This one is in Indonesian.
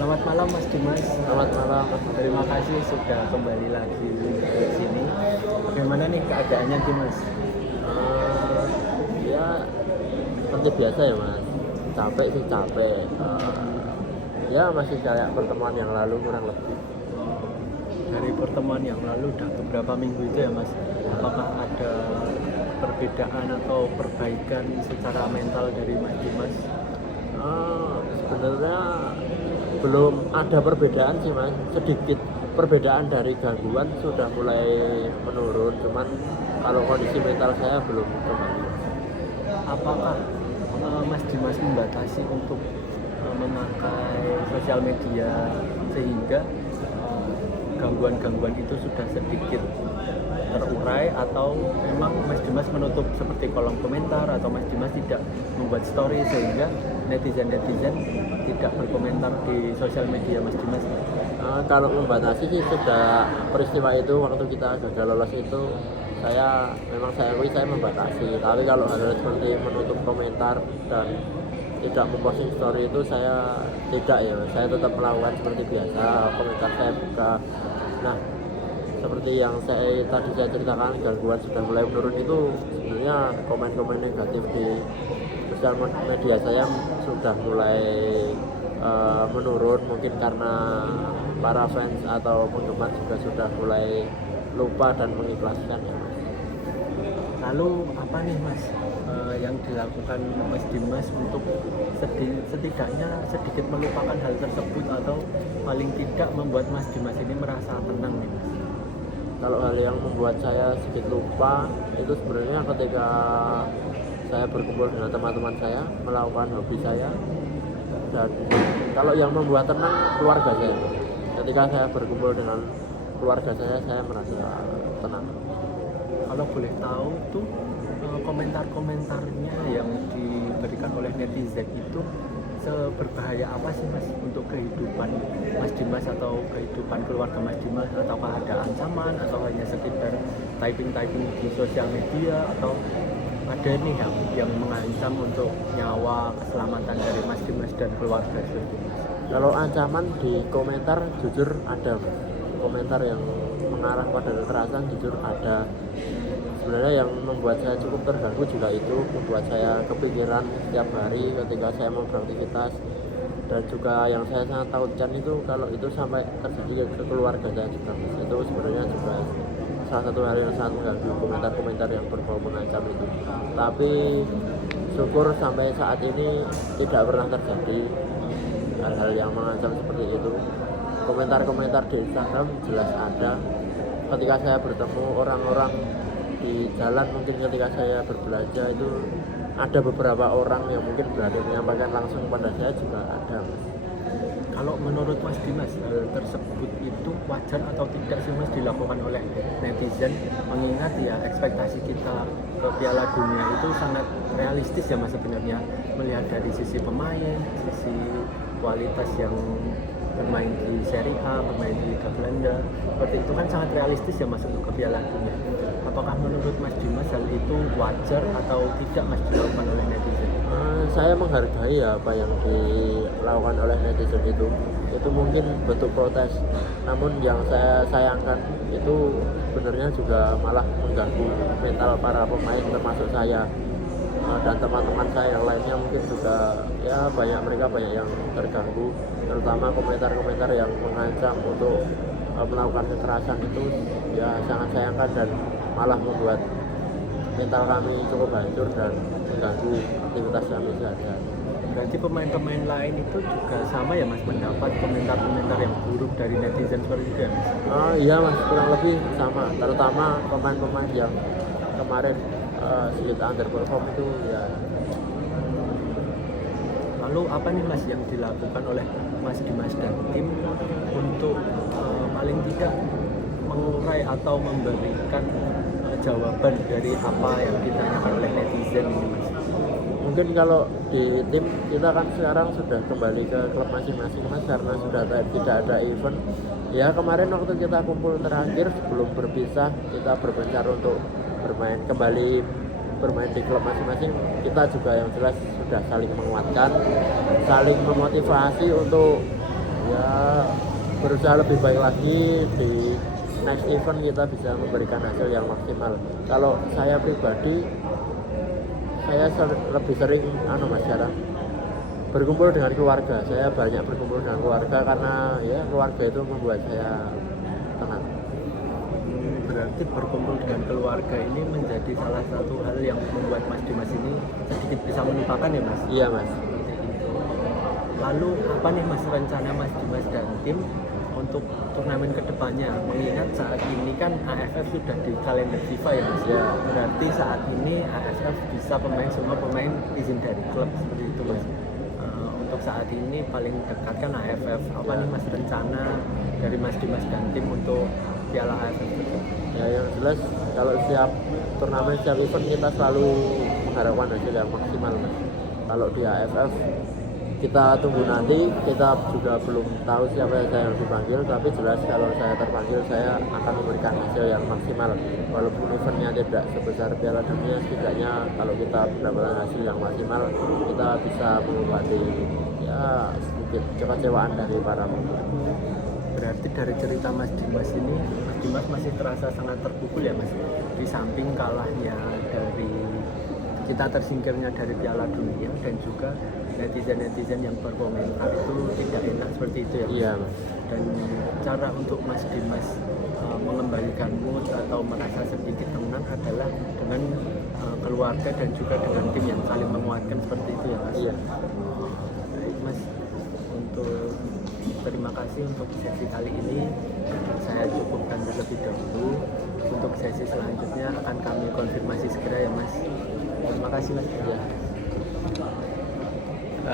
Selamat malam Mas Dimas. Selamat malam. Terima kasih sudah kembali lagi di sini. Bagaimana nih keadaannya Dimas? Ya seperti biasa ya mas. Capek sih capek. Ya masih kayak pertemuan yang lalu kurang lebih. Dari pertemuan yang lalu udah beberapa minggu itu ya Mas. Apakah ada perbedaan atau perbaikan secara mental dari Mas Dimas? Sebenarnya belum ada perbedaan sih mas. Sedikit perbedaan dari gangguan sudah mulai menurun. Cuman kalau kondisi mental saya belum kembali. Apakah Mas Dimas membatasi untuk memakai sosial media sehingga gangguan-gangguan itu sudah sedikit terurai, atau memang Mas Dimas menutup seperti kolom komentar, atau Mas Dimas tidak membuat story sehingga netizen-netizen tidak berkomentar di sosial media Mas Dimas? Kalau membatasi sih sudah peristiwa itu waktu kita gagal lolos itu saya akui saya membatasi. Tapi kalau hal seperti menutup komentar dan tidak memposting story itu saya tidak ya. Saya tetap melakukan seperti biasa, komentar saya buka. Nah, seperti yang tadi saya ceritakan, gangguan sudah mulai menurun itu sebenarnya komen-komen negatif di sosial media saya sudah mulai menurun, mungkin karena para fans atau penggemar juga sudah mulai lupa dan mengikhlaskan ya mas. Lalu apa nih Mas yang dilakukan Mas Dimas untuk setidaknya sedikit melupakan hal tersebut, atau paling tidak membuat Mas Dimas ini merasa tenang nih Mas? Kalau hal yang membuat saya sedikit lupa itu sebenarnya ketika saya berkumpul dengan teman-teman saya, melakukan hobi saya. Dan kalau yang membuat tenang keluarga saya, ketika saya berkumpul dengan keluarga saya merasa tenang. Kalau boleh tahu tuh komentar-komentarnya yang diberikan oleh netizen itu seberbahaya apa sih Mas untuk kehidupan Mas Dimas atau kehidupan keluarga Mas Dimas? Ataukah ada ancaman, atau hanya sekedar typing-typing di sosial media, atau ada nih yang mengancam untuk nyawa keselamatan dari Mas Dimas dan keluarga sendiri? Kalau ancaman di komentar jujur ada, komentar yang mengarah pada kekerasan jujur ada. Sebenarnya yang membuat saya cukup terganggu juga itu, membuat saya kepikiran setiap hari ketika saya mau beraktivitas. Dan juga yang saya sangat takutkan itu kalau itu sampai terjadi ke keluarga saya juga, itu sebenarnya juga salah satu hal yang sangat mengganggu, komentar-komentar yang berbau mengancam itu. Tapi syukur sampai saat ini tidak pernah terjadi hal-hal yang mengancam seperti itu. Komentar-komentar di Instagram jelas ada. Ketika saya bertemu orang-orang di jalan, mungkin ketika saya berbelanja itu ada beberapa orang yang mungkin berani menyampaikan langsung pada saya juga ada. Kalau menurut Mas Dimas, hal tersebut itu wajar atau tidak sih Mas dilakukan oleh netizen? Mengingat ya ekspektasi kita ke Piala Dunia itu sangat realistis ya Mas sebenarnya, melihat dari sisi pemain, sisi kualitas yang bermain di Serie A, bermain di Liga Belanda, seperti itu kan sangat realistis ya Mas untuk ke Piala Dunia. Apakah menurut Mas Dimas hal itu wajar atau tidak Mas dilakukan oleh netizen? Saya menghargai ya apa yang dilakukan oleh netizen itu mungkin bentuk protes, namun yang saya sayangkan itu sebenarnya juga malah mengganggu mental para pemain termasuk saya. Dan teman-teman saya yang lainnya mungkin juga ya mereka banyak yang terganggu, terutama komentar-komentar yang mengancam untuk melakukan kekerasan itu ya sangat sayangkan dan malah membuat mental kami cukup hancur dan mengganggu aktivitas kami sehari-hari. Berarti pemain-pemain lain itu juga sama ya Mas, mendapat komentar-komentar yang buruk dari netizen seperti itu ya Mas? Iya Mas, kurang lebih sama, terutama pemain-pemain yang kemarin sedikit underperform itu ya. Lalu apa nih Mas yang dilakukan oleh Mas Dimas dan tim untuk paling tidak mengurai atau memberikan jawaban dari apa yang ditanyakan oleh netizen ini Mas? Mungkin kalau di tim kita kan sekarang sudah kembali ke klub masing-masing Mas, karena sudah tidak ada event. Ya kemarin waktu kita kumpul terakhir sebelum berpisah, kita berpencar untuk kembali bermain di klub masing-masing. Kita juga yang jelas sudah saling menguatkan, saling memotivasi untuk ya berusaha lebih baik lagi di next event kita bisa memberikan hasil yang maksimal. Kalau saya pribadi, saya lebih sering mas sekarang berkumpul dengan keluarga. Saya banyak berkumpul dengan keluarga karena ya keluarga itu membuat saya tenang. Berarti berkumpul dengan keluarga ini menjadi salah satu hal yang membuat Mas Dimas ini sedikit bisa melupakan ya Mas? Iya mas. Seperti itu. Lalu apa nih Mas rencana Mas Dimas dan tim untuk turnamen kedepannya? Mengingat saat ini kan AFF sudah di kalender FIFA ya Mas? Ya. Berarti saat ini AFF bisa semua pemain izin dari klub seperti itu Mas? Untuk saat ini paling dekat kan AFF. Apa nih Mas rencana dari Mas Dimas dan tim untuk Piala AFF? Ya yang jelas kalau setiap turnamen, setiap event kita selalu mengharapkan hasil yang maksimal mas. Kalau di AFF kita tunggu nanti, kita juga belum tahu siapa yang dipanggil, tapi jelas kalau saya terpanggil saya akan memberikan hasil yang maksimal. Walaupun eventnya tidak sebesar Piala Dunia, setidaknya kalau kita mendapatkan hasil yang maksimal, kita bisa mengobati ya sedikit kekecewaan dari para pemain. Berarti dari cerita Mas Dimas ini, Mas Dimas masih terasa sangat terpukul ya Mas. Di samping kalahnya dari kita tersingkirnya dari Piala Dunia dan juga netizen-netizen yang berkomentar itu tidak enak seperti itu ya Mas. Iya mas. Dan cara untuk Mas Dimas mengembalikan mood atau merasa sedikit tenang adalah dengan keluarga dan juga dengan tim yang saling menguatkan seperti itu ya Mas. Iya. Baik Mas, untuk terima kasih untuk sesi kali ini. Saya cukupkan terlebih dahulu. Untuk sesi selanjutnya akan kami konfirmasi segera ya Mas. Terima kasih Mas. Ya.